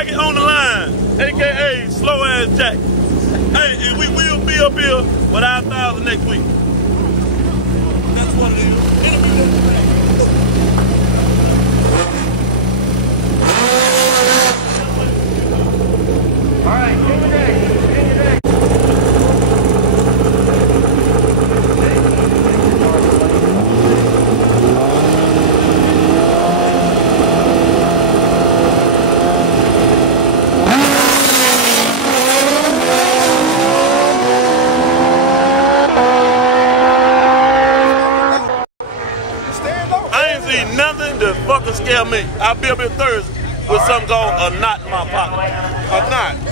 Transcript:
Jackie on the line, aka Slow Ass Jack. Hey, and we will be up here with our 1,000 next week. That's what it is. All right, get your neck. Nothing to fucking scare me. I'll be up here Thursday with something called a knot in my pocket. A knot?